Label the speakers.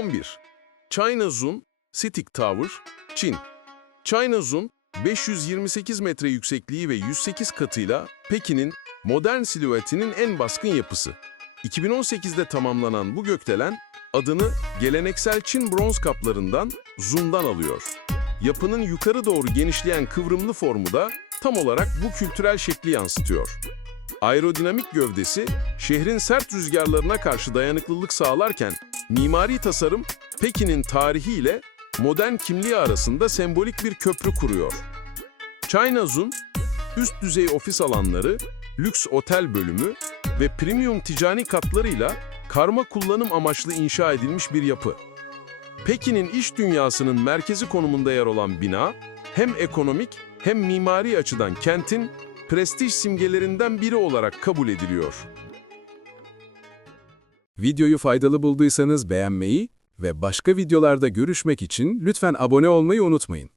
Speaker 1: 11. China Zun Citic Tower, Çin. China Zun, 528 metre yüksekliği ve 108 katıyla Pekin'in modern silüetinin en baskın yapısı. 2018'de tamamlanan bu gökdelen adını geleneksel Çin bronz kaplarından Zun'dan alıyor. Yapının yukarı doğru genişleyen kıvrımlı formu da tam olarak bu kültürel şekli yansıtıyor. Aerodinamik gövdesi şehrin sert rüzgarlarına karşı dayanıklılık sağlarken mimari tasarım Pekin'in tarihiyle modern kimliği arasında sembolik bir köprü kuruyor. China Zun, üst düzey ofis alanları, lüks otel bölümü ve premium ticari katlarıyla karma kullanım amaçlı inşa edilmiş bir yapı. Pekin'in iş dünyasının merkezi konumunda yer olan bina, hem ekonomik hem mimari açıdan kentin prestij simgelerinden biri olarak kabul ediliyor.
Speaker 2: Videoyu faydalı bulduysanız beğenmeyi ve başka videolarda görüşmek için lütfen abone olmayı unutmayın.